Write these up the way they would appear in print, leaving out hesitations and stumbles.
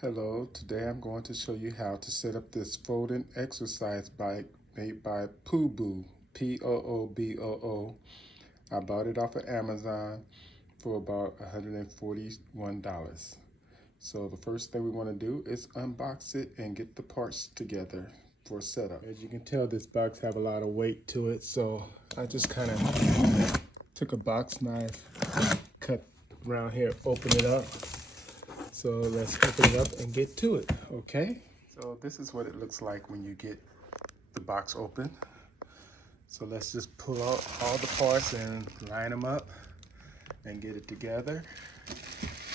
Hello, today I'm going to show you how to set up this folding exercise bike made by Pooboo, Pooboo. I bought it off of Amazon for about $141. So the first thing we want to do is unbox it and get the parts together for setup. As you can tell, this box have a lot of weight to it, so I just kind of took a box knife, cut around here, open it up. So let's open it up and get to it, okay? So this is what it looks like when you get the box open. So let's just pull out all the parts and line them up and get it together.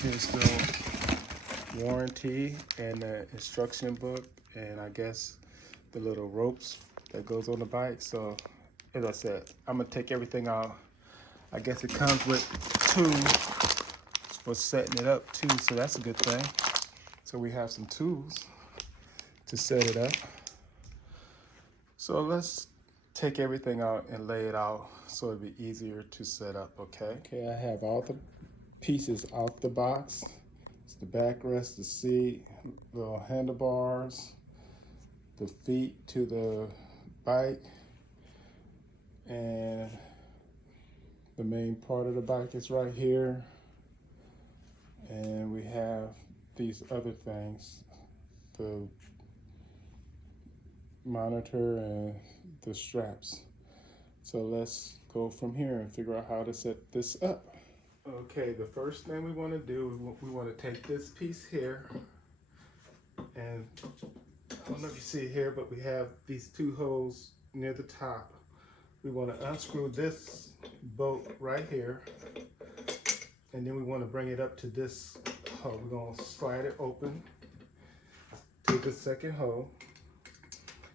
Here's the warranty and the instruction book, and I guess the little ropes that goes on the bike. So as I said, I'm gonna take everything out. I guess it comes with tools for setting it up too, so that's a good thing. So we have some tools to set it up. So let's take everything out and lay it out so it'll be easier to set up, okay? Okay, I have all the pieces out the box. It's the backrest, the seat, little handlebars, the feet to the bike, and the main part of the bike is right here. And we have these other things, the monitor and the straps. So let's go from here and figure out how to set this up. Okay, the first thing we want to do, we want to take this piece here, and I don't know if you see it here, but we have these two holes near the top. We want to unscrew this bolt right here, and then we want to bring it up to this hole. We're going to slide it open to the second hole,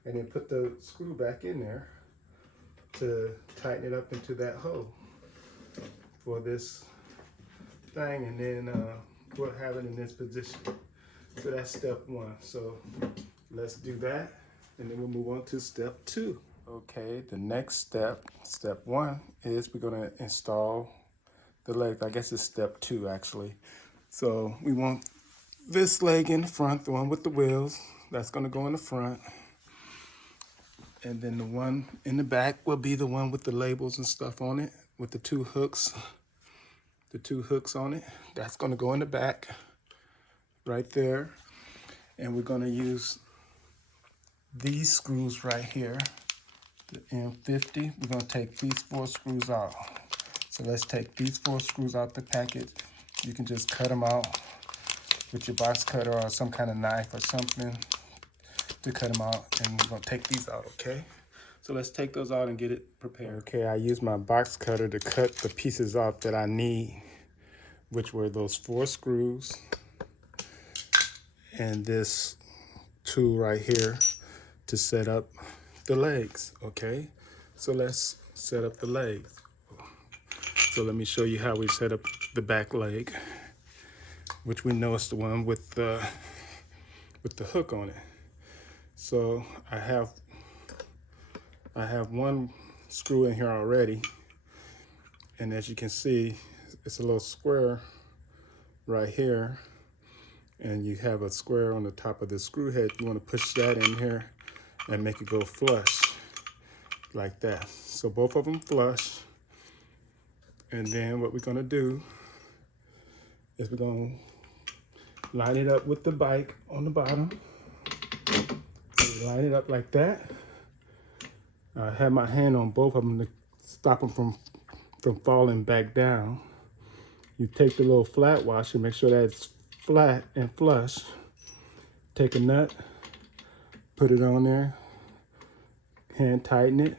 and then put the screw back in there to tighten it up into that hole for this thing, and then we'll have it in this position. So that's step one. So let's do that, and then we'll move on to step two. Okay, the next step, step one, is we're gonna install the legs. I guess it's step two actually. So we want this leg in the front, the one with the wheels, that's gonna go in the front. And then the one in the back will be the one with the labels and stuff on it, with the two hooks on it. That's gonna go in the back, right there. And we're gonna use these screws right here, the M50. We're gonna take these 4 screws out. So let's take these 4 screws out the package. You can just cut them out with your box cutter or some kind of knife or something to cut them out, and we're gonna take these out, okay? So let's take those out and get it prepared. Okay, I used my box cutter to cut the pieces off that I need, which were those 4 screws and this tool right here to set up the legs, okay? So let's set up the legs. So let me show you how we set up the back leg, which we know is the one with the hook on it. So I have one screw in here already, and as you can see, it's a little square right here, and you have a square on the top of the screw head. You want to push that in here and make it go flush like that. So both of them flush, and then what we're going to do is we're going to line it up with the bike on the bottom. So line it up like that. I have my hand on both of them to stop them from falling back down. You take the little flat washer, make sure that it's flat and flush. Take a nut, put it on there, hand tighten it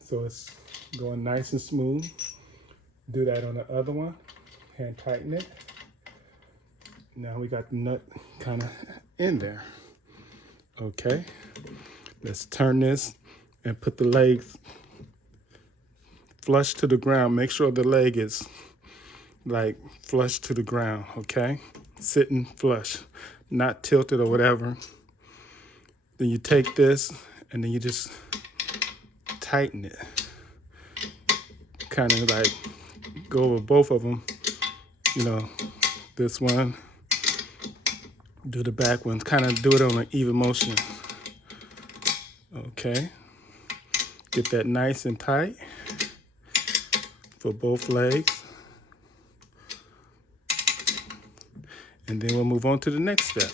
so it's going nice and smooth. Do that on the other one, hand tighten it. Now we got the nut kind of in there. Okay, let's turn this and put the legs flush to the ground. Make sure the leg is like flush to the ground, okay? Sitting flush, not tilted or whatever. Then you take this and then you just tighten it. Kind of like go over both of them, you know, this one Do the back ones, kind of do it on an even motion. Okay. Get that nice and tight for both legs. And then we'll move on to the next step.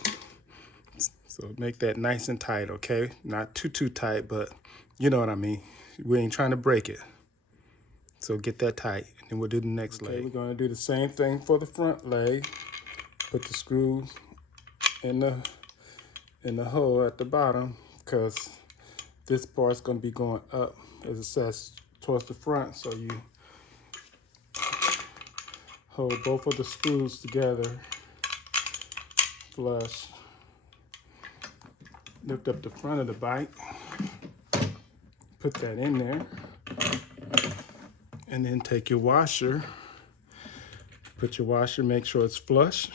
So make that nice and tight, okay? Not too tight, but you know what I mean. We ain't trying to break it. So get that tight, and then we'll do the next leg. We're gonna do the same thing for the front leg. Put the screws in the hole at the bottom, because this part's gonna be going up, as it says, towards the front. So you hold both of the screws together, flush. Lift up the front of the bike, put that in there, and then take your washer, put your washer, make sure it's flush,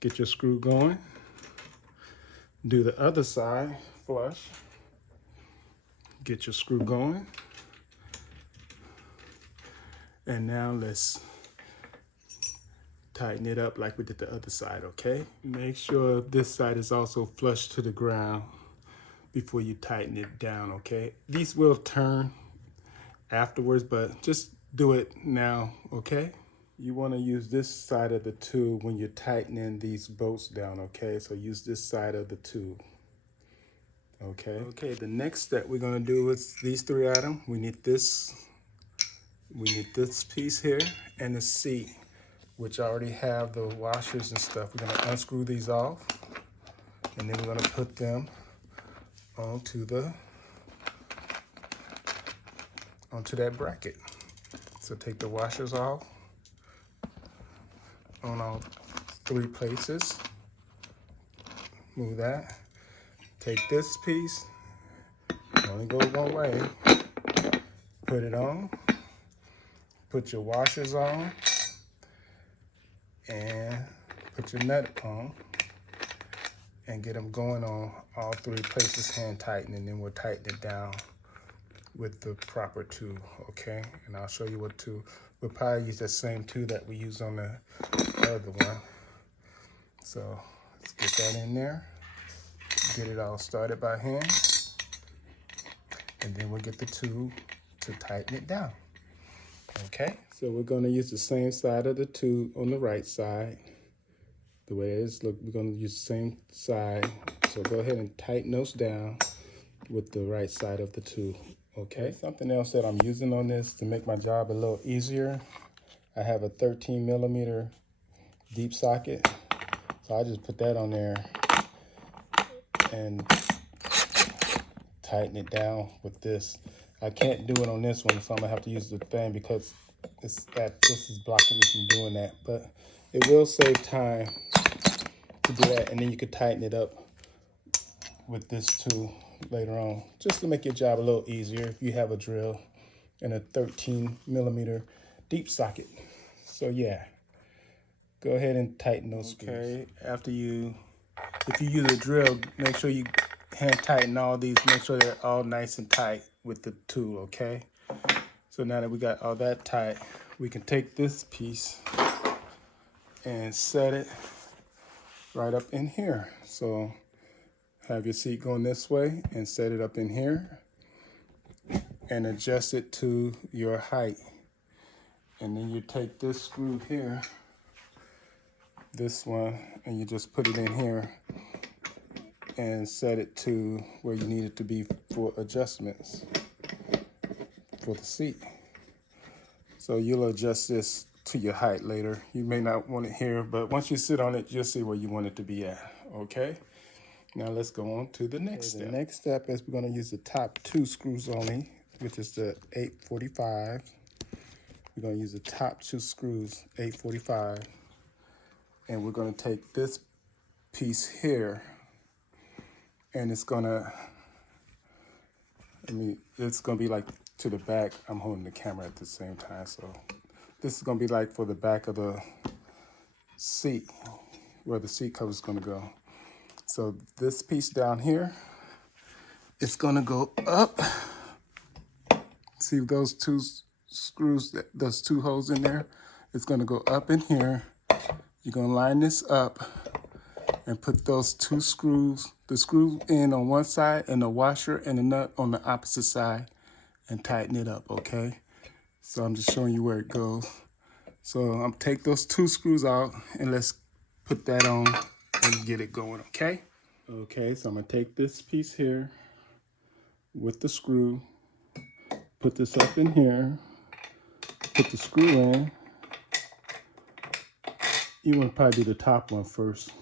get your screw going, do the other side, flush, get your screw going, and now let's tighten it up like we did the other side, okay? Make sure this side is also flush to the ground before you tighten it down, okay? These will turn afterwards, but just do it now, okay? You want to use this side of the tube when you're tightening these bolts down, okay? So use this side of the tube, okay? Okay, the next step we're going to do is these three items. We need this piece here and the seat, which I already have the washers and stuff. We're going to unscrew these off, and then we're going to put them onto that bracket. So take the washers off on all three places. Move that. Take this piece, only goes one way. Put it on. Put your washers on. And put your nut on. And get them going on all three places, hand tighten, and then we'll tighten it down with the proper tool, okay? And I'll show you what tool. We'll probably use the same tool that we use on the other one. So let's get that in there. Get it all started by hand. And then we'll get the tool to tighten it down, okay? So we're gonna use the same side of the tool on the right side. The way it is, look, we're gonna use the same side. So go ahead and tighten those down with the right side of the tool, okay? Something else that I'm using on this to make my job a little easier, I have a 13 millimeter deep socket. So I just put that on there and tighten it down with this. I can't do it on this one, so I'm gonna have to use the thing because this is blocking me from doing that. But it will save time to do that, and then you could tighten it up with this tool later on, just to make your job a little easier if you have a drill and a 13 millimeter deep socket. So yeah, go ahead and tighten those screws. Okay, if you use a drill, make sure you hand tighten all these, make sure they're all nice and tight with the tool, okay? So now that we got all that tight, we can take this piece and set it right up in here. So have your seat going this way and set it up in here and adjust it to your height. And then you take this screw here, this one, and you just put it in here and set it to where you need it to be for adjustments for the seat. So you'll adjust this to your height later. You may not want it here, but once you sit on it, you'll see where you want it to be at, okay? Now let's go on to the next step. The next step is we're gonna use the top two screws only, which is the 845. We're gonna use the top two screws, 845, and we're gonna take this piece here, and it's gonna be like to the back. I'm holding the camera at the same time, so this is gonna be like for the back of the seat, where the seat cover is gonna go. So this piece down here, it's gonna go up. See those two screws, those two holes in there? It's gonna go up in here. You're gonna line this up and put those two screws, the screw in on one side and the washer and the nut on the opposite side, and tighten it up, okay? So I'm just showing you where it goes. So I'm take those two screws out and let's put that on and get it going, okay? Okay, so I'm gonna take this piece here with the screw, put this up in here, put the screw in. You want to probably do the top one first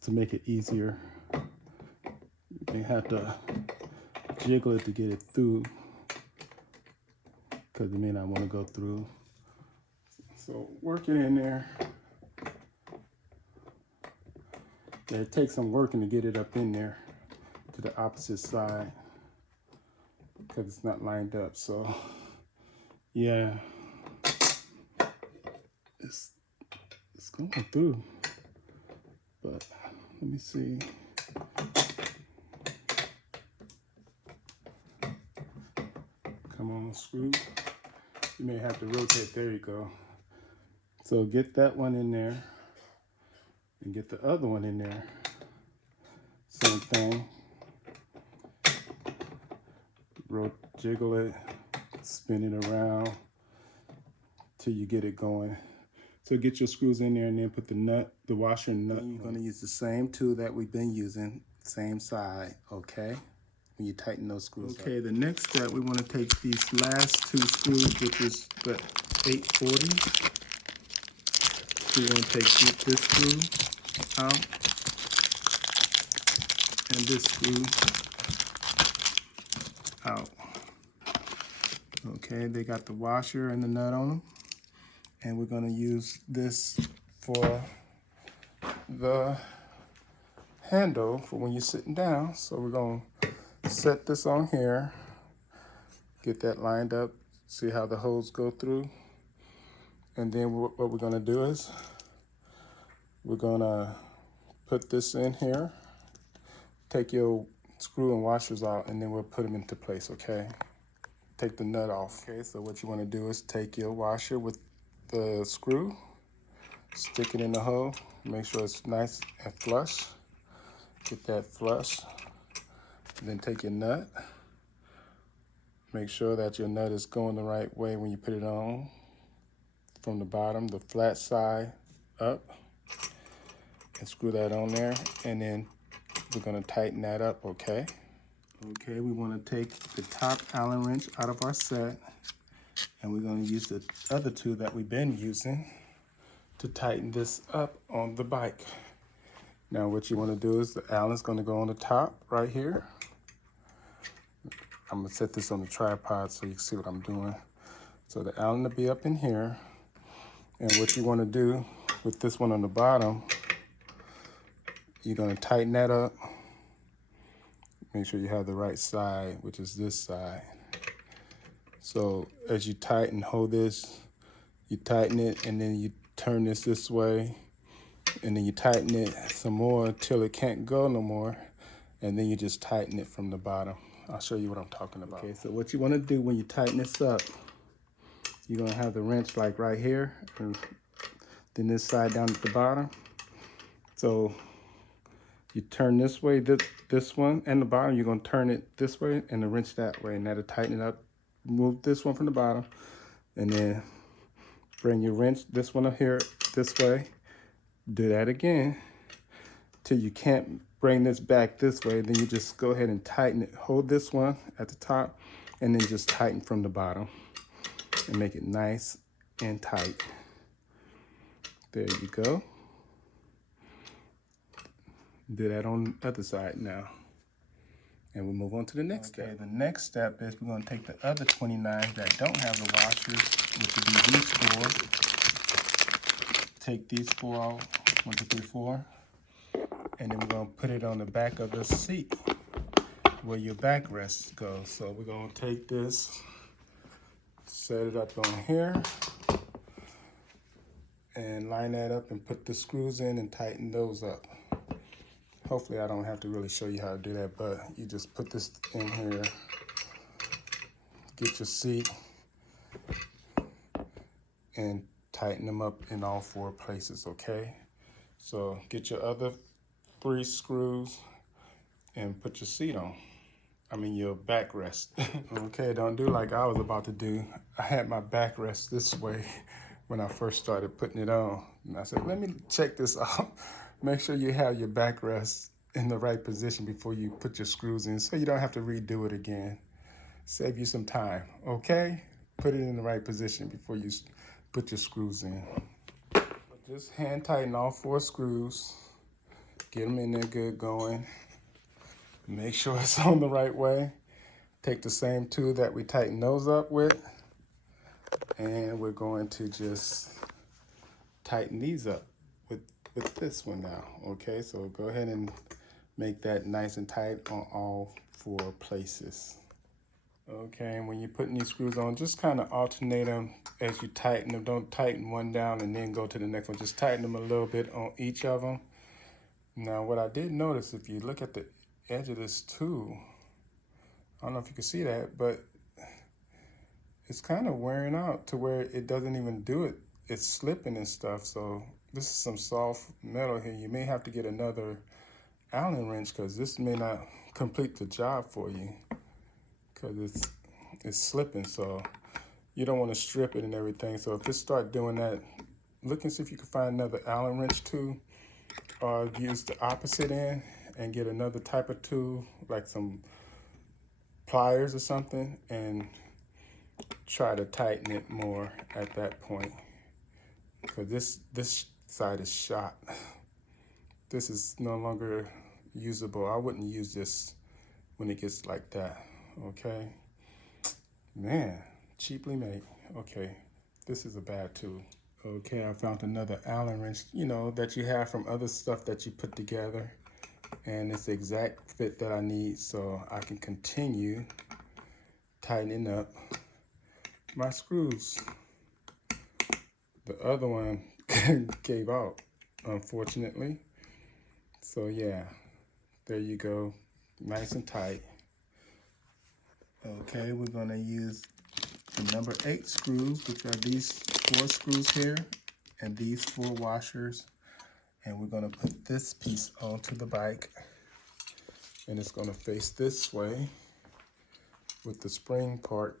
to make it easier. You may have to jiggle it to get it through because it may not want to go through. So work it in there. Yeah, it takes some working to get it up in there to the opposite side because it's not lined up. So yeah, it's going through, but let me see. Come on, screw. You may have to rotate. There you go. So get that one in there and get the other one in there. Same thing. Jiggle it, spin it around till you get it going. So get your screws in there and then put the nut, the washer and nut. You're gonna use the same tool that we've been using, same side, okay? When you tighten those screws. Okay, the next step, we wanna take these last two screws, which is the 840. We wanna take this screw out and this screw out. Okay, they got the washer and the nut on them. And we're gonna use this for the handle for when you're sitting down. So we're gonna set this on here, get that lined up, see how the holes go through. And then what we're gonna do is we're gonna put this in here, take your screw and washers out, and then we'll put them into place, okay? Take the nut off. Okay, so what you wanna do is take your washer with the screw, stick it in the hole, make sure it's nice and flush. Get that flush. And then take your nut. Make sure that your nut is going the right way when you put it on. From the bottom, the flat side up. And screw that on there. And then we're gonna tighten that up, okay? Okay, we wanna take the top Allen wrench out of our set. And we're gonna use the other two that we've been using to tighten this up on the bike. Now what you want to do is the Allen's going to go on the top right here. I'm going to set this on the tripod so you can see what I'm doing. So the Allen will be up in here. And what you want to do with this one on the bottom, you're going to tighten that up. Make sure you have the right side, which is this side. So as you tighten, hold this, you tighten it, and then you turn this way, and then you tighten it some more until it can't go no more, and then you just tighten it from the bottom. I'll show you what I'm talking about. Okay, so what you want to do when you tighten this up, you're going to have the wrench like right here, and then this side down at the bottom. So you turn this way, this one, and the bottom, you're going to turn it this way and the wrench that way, and that'll tighten it up. Move this one from the bottom, and then bring your wrench, this one up here, this way. Do that again till you can't bring this back this way. Then you just go ahead and tighten it. Hold this one at the top and then just tighten from the bottom and make it nice and tight. There you go. Do that on the other side now. And we'll move on to the next step. The next step is we're going to take the other 29s that don't have the washers, which would be these four. Take these four out, 1, 2, 3, 4, and then we're going to put it on the back of the seat where your backrest goes. So we're going to take this, set it up on here, and line that up and put the screws in and tighten those up. Hopefully I don't have to really show you how to do that, but you just put this in here, get your seat, and tighten them up in all 4 places, okay? So get your other 3 screws and put your seat on. I mean your backrest. Okay, don't do like I was about to do. I had my backrest this way when I first started putting it on. And I said, let me check this out. Make sure you have your backrest in the right position before you put your screws in so you don't have to redo it again. Save you some time, okay? Put it in the right position before you put your screws in. Just hand tighten all 4 screws. Get them in there good going. Make sure it's on the right way. Take the same tool that we tightened those up with, and we're going to just tighten these up with this one now, okay? So go ahead and make that nice and tight on all 4 places. Okay, and when you're putting these screws on, just kind of alternate them as you tighten them. Don't tighten one down and then go to the next one. Just tighten them a little bit on each of them. Now, what I did notice, if you look at the edge of this tool, I don't know if you can see that, but it's kind of wearing out to where it doesn't even do it. It's slipping and stuff. So this is some soft metal here. You may have to get another Allen wrench because this may not complete the job for you because it's slipping. So you don't want to strip it and everything. So if it start doing that, look and see if you can find another Allen wrench tool, or use the opposite end and get another type of tool, like some pliers or something, and try to tighten it more at that point. Because this side is shot. This is no longer usable. I wouldn't use this when it gets like that, okay? Man, cheaply made. Okay, this is a bad tool. Okay, I found another Allen wrench, you know, that you have from other stuff that you put together. And it's the exact fit that I need, so I can continue tightening up my screws. The other one gave out, unfortunately. So yeah, there you go, nice and tight. Okay, we're gonna use the number 8 screws, which are these 4 screws here and these 4 washers. And we're gonna put this piece onto the bike, and it's gonna face this way with the spring part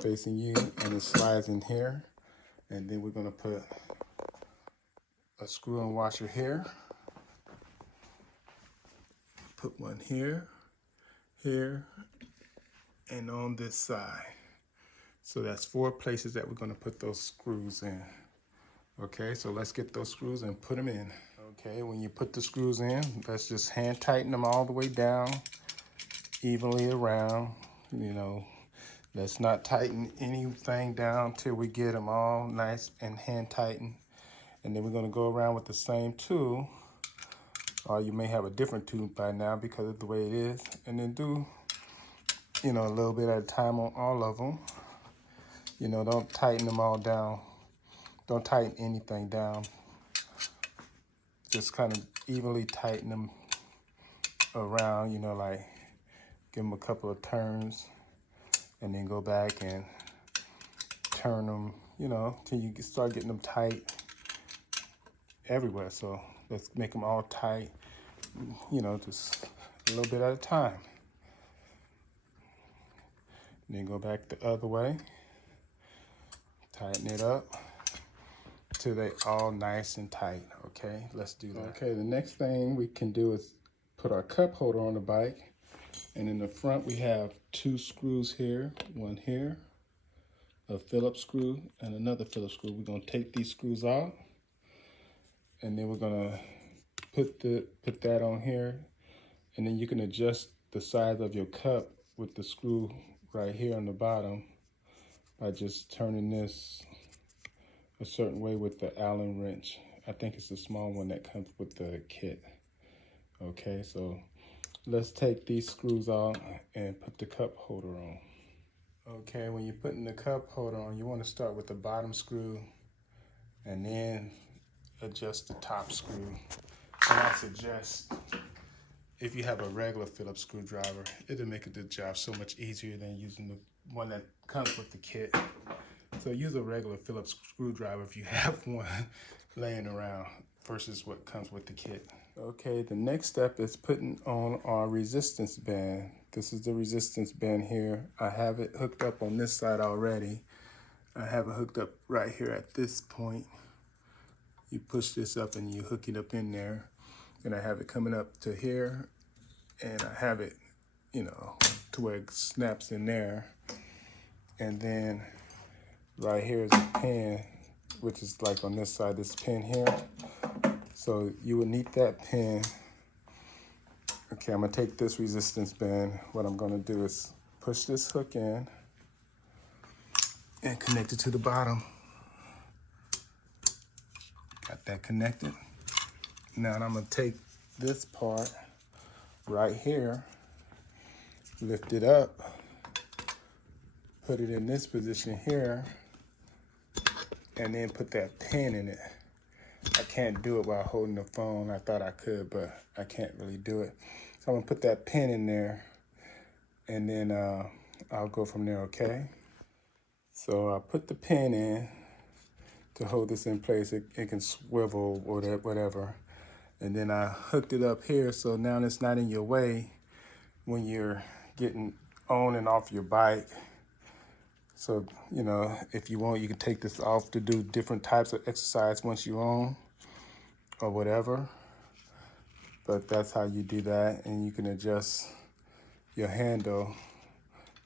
facing you, and it slides in here. And then we're gonna put a screw and washer here. Put one here, here, and on this side. So that's 4 places that we're gonna put those screws in. Okay, so let's get those screws and put them in. Okay, when you put the screws in, let's just hand tighten them all the way down, evenly around. You know, let's not tighten anything down till we get them all nice and hand tightened. And then we're gonna go around with the same tool, or you may have a different tool by now because of the way it is, and then do, you know, a little bit at a time on all of them. You know, don't tighten them all down. Don't tighten anything down. Just kind of evenly tighten them around, you know, like give them a couple of turns and then go back and turn them, you know, till you start getting them tight everywhere. So let's make them all tight, you know, just a little bit at a time. And then go back the other way, tighten it up till they all nice and tight. Okay, let's do that. Okay, the next thing we can do is put our cup holder on the bike, and in the front we have 2 screws here, one here, a Phillips screw and another Phillips screw. We're gonna take these screws out, and then we're gonna put that on here, and then you can adjust the size of your cup with the screw right here on the bottom by just turning this a certain way with the Allen wrench. I think it's the small one that comes with the kit. Okay, so let's take these screws out and put the cup holder on. Okay, when you're putting the cup holder on, you want to start with the bottom screw and then adjust the top screw. And I suggest, if you have a regular Phillips screwdriver, it'll make the job so much easier than using the one that comes with the kit. So use a regular Phillips screwdriver if you have one. laying around versus what comes with the kit. Okay, the next step is putting on our resistance band. This is the resistance band here. I have it hooked up on this side already. I have it hooked up right here at this point. You push this up and you hook it up in there. And I have it coming up to here, and I have it, you know, to where it snaps in there. And then right here is a pin, which is like on this side, this pin here. So you would need that pin. Okay, I'm gonna take this resistance band. What I'm gonna do is push this hook in and connect it to the bottom. Got that connected. Now I'm gonna take this part right here, lift it up, put it in this position here, and then put that pin in it. I can't do it while holding the phone. I thought I could, but I can't really do it. So I'm gonna put that pin in there, and then I'll go from there, okay? So I put the pin in to hold this in place. It can swivel or whatever. And then I hooked it up here, so now it's not in your way when you're getting on and off your bike. So, you know, if you want, you can take this off to do different types of exercise once you're on or whatever. But that's how you do that. And you can adjust your handle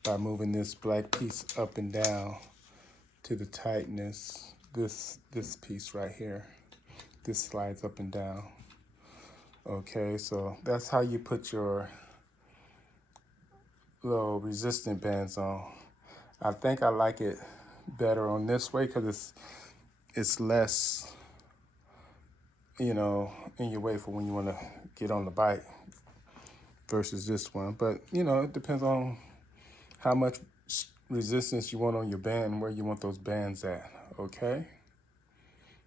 by moving this black piece up and down to the tightness. This piece right here, this slides up and down. Okay, so that's how you put your little resistant bands on. I think I like it better on this way because it's less, you know, in your way for when you want to get on the bike versus this one. But, you know, it depends on how much resistance you want on your band and where you want those bands at, okay?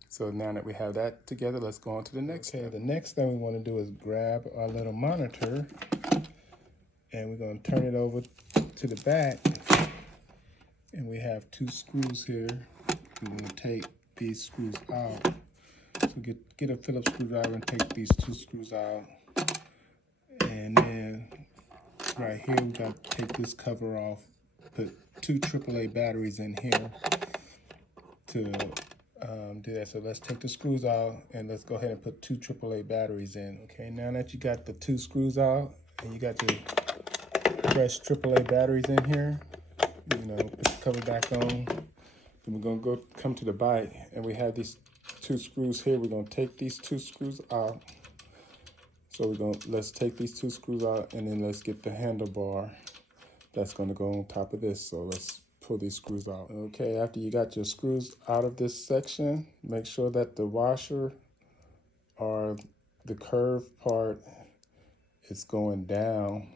So now that we have that together, let's go on to the next step. The next thing we want to do is grab our little monitor, and we're going to turn it over to the back. And we have two screws here. We're going to take these screws out. So get a Phillips screwdriver and take these two screws out. And then right here, we got to take this cover off. Put two AAA batteries in here to do that. So let's take the screws out and let's go ahead and put two AAA batteries in. Okay, now that you got the two screws out and you got your fresh AAA batteries in here, you know, put the cover back on. Then we're gonna come to the bike, and we have these two screws here. We're gonna take these two screws out. So let's take these two screws out, and then let's get the handlebar that's gonna go on top of this. So let's pull these screws out. Okay, after you got your screws out of this section, make sure that the washer or the curved part is going down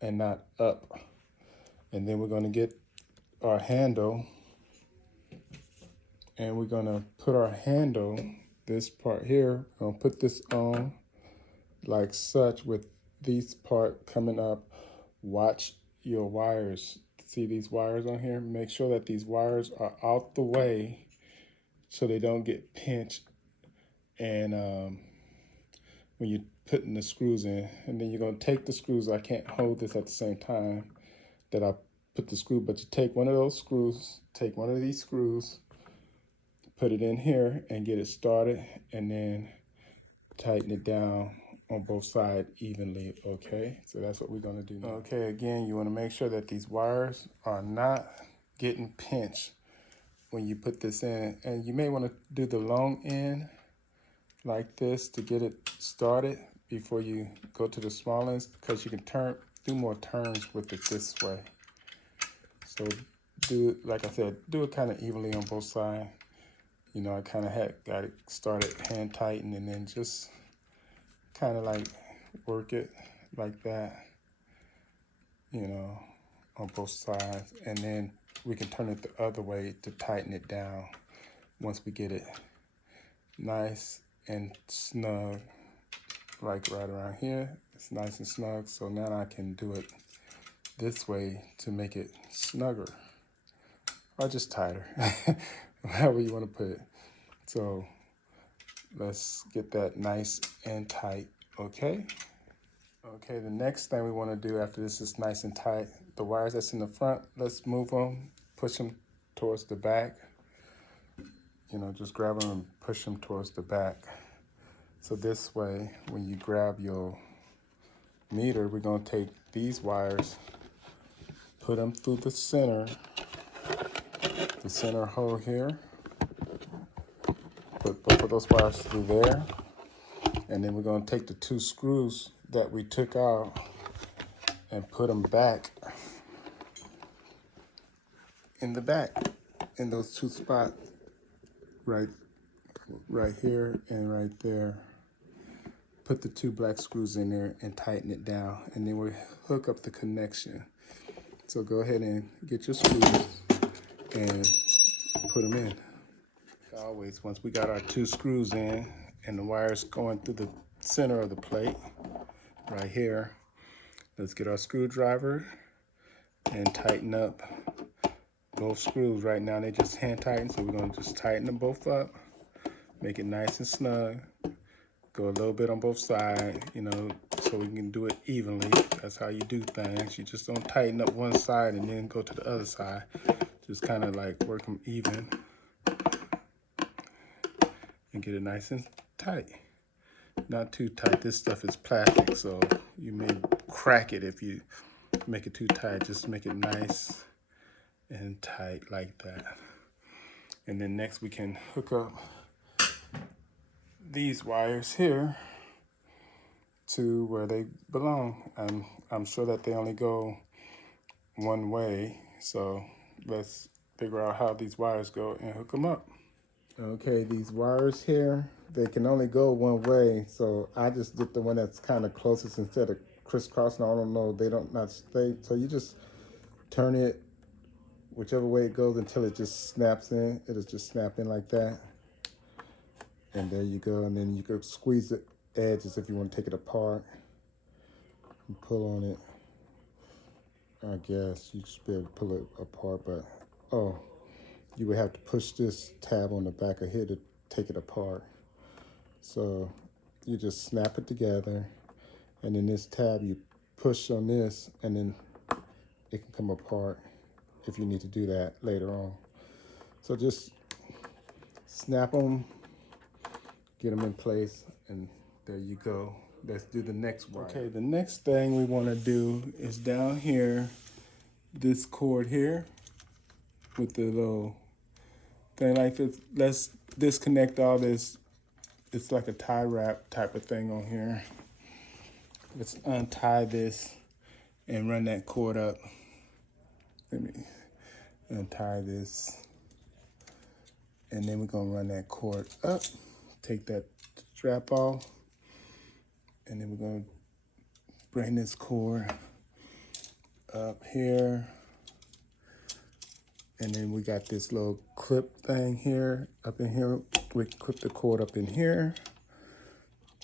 and not up. And then we're gonna get our handle, and we're gonna put our handle, this part here, we're gonna put this on like such with these part coming up. Watch your wires. See these wires on here? Make sure that these wires are out the way so they don't get pinched and when you're putting the screws in. And then you're gonna take the screws. I can't hold this at the same time that I put the screw, but you take one of those screws, take one of these screws, put it in here and get it started, and then tighten it down on both sides evenly, okay? So that's what we're gonna do now. Okay, again, you wanna make sure that these wires are not getting pinched when you put this in. And you may wanna do the long end like this to get it started before you go to the small ends, because you can do more turns with it this way. So like I said, do it kind of evenly on both sides. You know, I kind of got it started hand tightened, and then just kind of like work it like that, you know, on both sides. And then we can turn it the other way to tighten it down once we get it nice and snug, like right around here. It's nice and snug. So now I can do it this way to make it snugger, or just tighter, however you want to put it. So let's get that nice and tight, okay? Okay, the next thing we want to do after this is nice and tight, the wires that's in the front, let's move them, push them towards the back. You know, just grab them and push them towards the back. So this way, when you grab your meter, we're going to take these wires, put them through the center hole here. Put both of those wires through there. And then we're going to take the 2 screws that we took out and put them back in the back, in those 2 spots, right here and right there. Put the 2 black screws in there and tighten it down, and then we hook up the connection. So go ahead and get your screws and put them in. Always, once we got our 2 screws in and the wires going through the center of the plate right here, let's get our screwdriver and tighten up both screws. Right now they just hand tighten, so we're going to just tighten them both up, make it nice and snug. Go a little bit on both sides, you know, so we can do it evenly. That's how you do things. You just don't tighten up one side and then go to the other side. Just kind of like work them even and get it nice and tight. Not too tight. This stuff is plastic, so you may crack it if you make it too tight. Just make it nice and tight like that. And then next we can hook up these wires here to where they belong. I'm sure that they only go one way, so let's figure out how these wires go and hook them up. Okay, these wires here, they can only go one way, so I just did the one that's kind of closest instead of crisscrossing. I don't know, they don't not stay, so you just turn it whichever way it goes until it just snaps in. It'll just snap in like that. And there you go, and then you could squeeze the edges if you want to take it apart and pull on it. I guess you should be able to pull it apart, but oh, you would have to push this tab on the back of here to take it apart. So you just snap it together, and then this tab you push on this, and then it can come apart if you need to do that later on. So just snap them, get them in place, and there you go. Let's do the next wire. Okay, the next thing we want to do is down here, this cord here with the little thing like this. Let's disconnect all this. It's like a tie wrap type of thing on here. Let's untie this and run that cord up. Let me untie this. And then we're gonna run that cord up. Take that strap off, and then we're going to bring this cord up here, and then we got this little clip thing here, up in here. We can clip the cord up in here,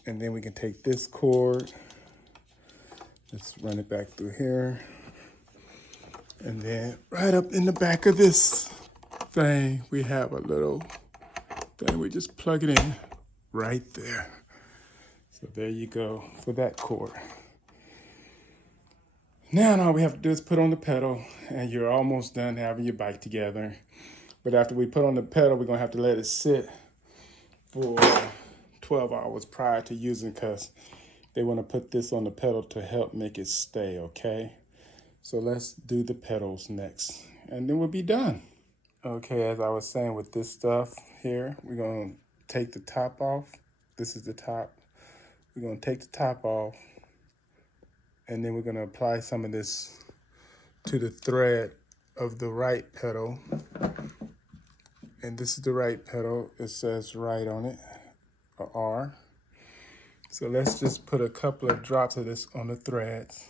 and then we can take this cord, let's run it back through here, and then right up in the back of this thing, we have a little thing. We just plug it in right there. So there you go for that cord. Now all we have to do is put on the pedal, and you're almost done having your bike together. But after we put on the pedal, we're gonna have to let it sit for 12 hours prior to using, because they wanna put this on the pedal to help make it stay, okay? So let's do the pedals next, and then we'll be done. Okay, as I was saying with this stuff here, we're gonna take the top off. This is the top. We're gonna take the top off, and then we're gonna apply some of this to the thread of the right pedal. And this is the right pedal. It says right on it, or R. So let's just put a couple of drops of this on the threads.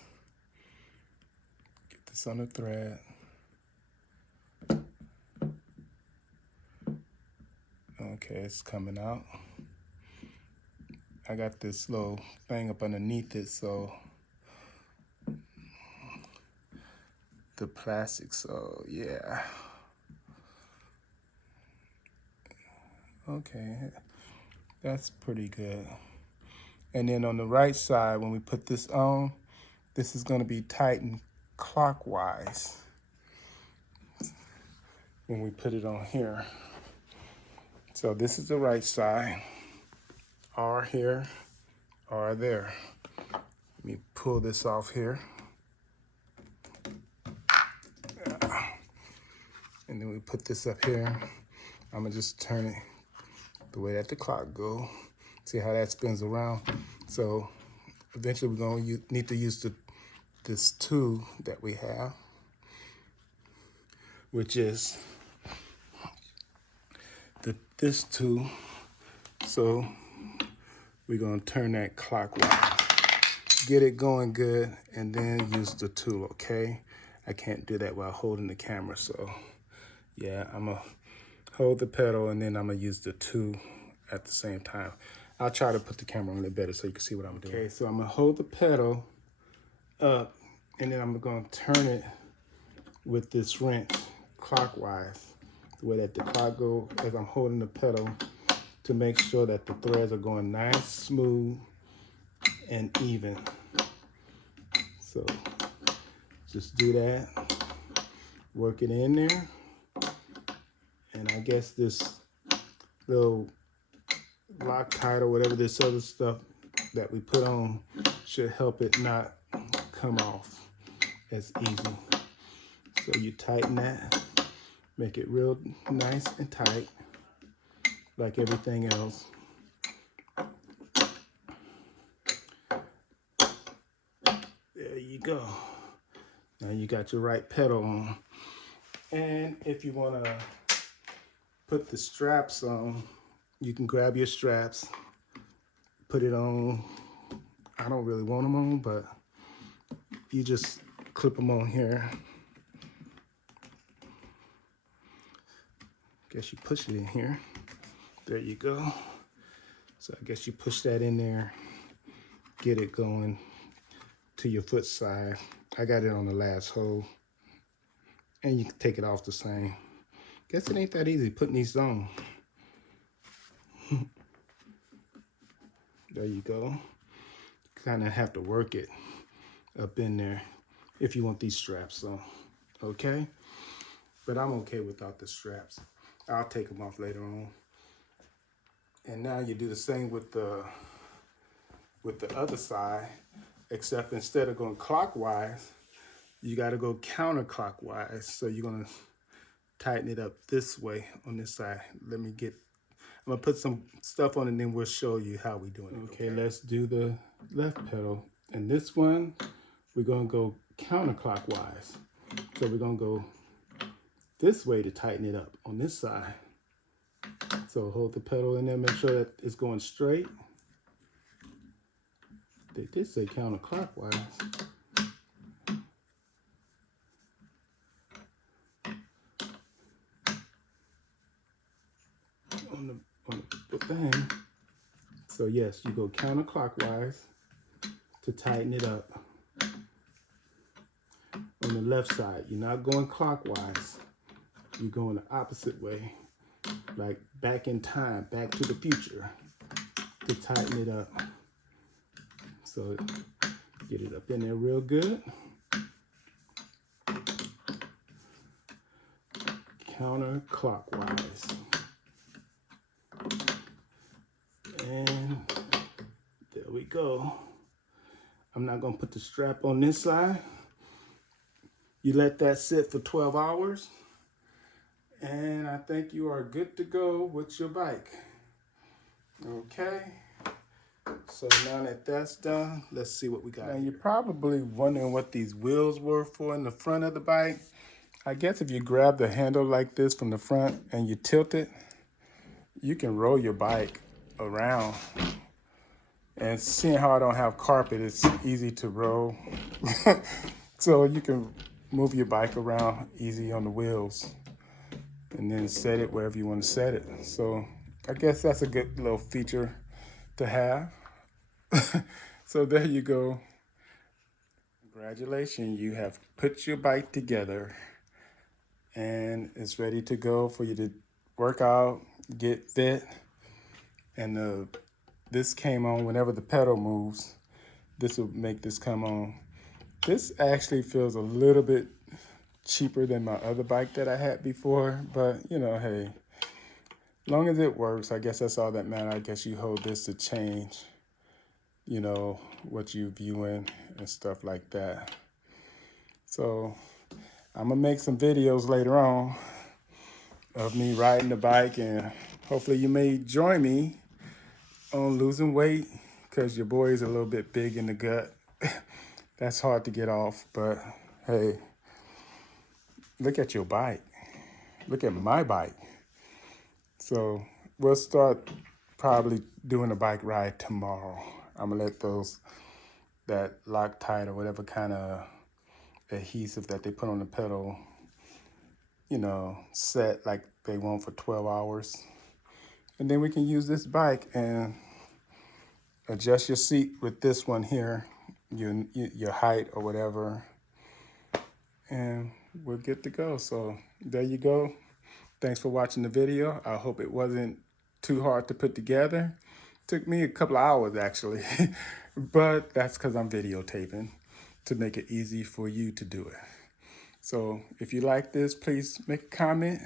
Get this on the thread. Okay, it's coming out. I got this little thing up underneath it, so the plastic, so yeah. Okay, That's pretty good. And then on the right side, when we put this on, this is going to be tightened clockwise when we put it on here. So this is the right side, R here, R there. Let me pull this off here. And then we put this up here. I'm gonna just turn it the way that the clock go. See how that spins around. So eventually we're gonna need to use this tool that we have, which is this tool. So we're gonna turn that clockwise, get it going good, and then use the tool, okay? I can't do that while holding the camera, so yeah, I'm gonna hold the pedal and then I'm gonna use the tool at the same time. I'll try to put the camera on it better so you can see what I'm doing. Okay, so I'm gonna hold the pedal up and then I'm gonna turn it with this wrench clockwise, the way that the clock goes as I'm holding the pedal, to make sure that the threads are going nice, smooth, and even. So just do that, work it in there. And I guess this little Loctite or whatever this other stuff that we put on should help it not come off as easy. So you tighten that, make it real nice and tight, like everything else. There you go. Now you got your right pedal on. And if you want to put the straps on, you can grab your straps, put it on. I don't really want them on, but you just clip them on here. Guess you push it in here. There you go. So I guess you push that in there, get it going to your foot side. I got it on the last hole. And you can take it off the same. Guess it ain't that easy putting these on. There you go. Kind of have to work it up in there if you want these straps on, okay? But I'm okay without the straps. I'll take them off later on. And now you do the same with the other side, except instead of going clockwise, you got to go counterclockwise. So you're gonna tighten it up this way on this side. I'm gonna put some stuff on and then we'll show you how we doing it. Okay, let's do the left pedal. And this one, we're gonna go counterclockwise. So we're gonna go this way to tighten it up on this side. So hold the pedal in there, make sure that it's going straight. They did say counterclockwise. On the thing. So yes, you go counterclockwise to tighten it up. On the left side, you're not going clockwise. You're going the opposite way, like back in time, back to the future, to tighten it up. So get it up in there real good. Counterclockwise. And there we go. I'm not gonna put the strap on this side. You let that sit for 12 hours. And I think you are good to go with your bike. Okay. So now that that's done, let's see what we got. Now you're probably wondering what these wheels were for in the front of the bike. I guess if you grab the handle like this from the front and you tilt it, you can roll your bike around. And seeing how I don't have carpet, it's easy to roll. So you can move your bike around easy on the wheels and then set it wherever you want to set it. So I guess that's a good little feature to have. So there you go. Congratulations, you have put your bike together and it's ready to go for you to work out, get fit, and this came on whenever the pedal moves. This will make this come on. This actually feels a little bit cheaper than my other bike that I had before, but you know, hey, long as it works, I guess that's all that matters. I guess you hold this to change, you know, what you viewing and stuff like that. So I'm gonna make some videos later on of me riding the bike, and hopefully you may join me on losing weight, because your boy is a little bit big in the gut. That's hard to get off, but hey, look at your bike. Look at my bike. So we'll start probably doing a bike ride tomorrow. I'm gonna let that Loctite or whatever kind of adhesive that they put on the pedal, you know, set like they want for 12 hours. And then we can use this bike and adjust your seat with this one here, your height or whatever, and we're good to go. So there you go. Thanks for watching the video. I hope it wasn't too hard to put together. Took me a couple of hours actually, but that's because I'm videotaping to make it easy for you to do it. So if you like this, please make a comment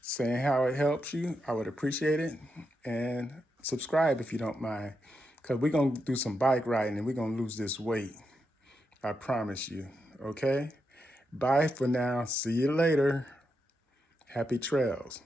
saying how it helps you. I would appreciate it. And subscribe if you don't mind, because we're going to do some bike riding and we're going to lose this weight. I promise you. Okay? Bye for now. See you later. Happy trails.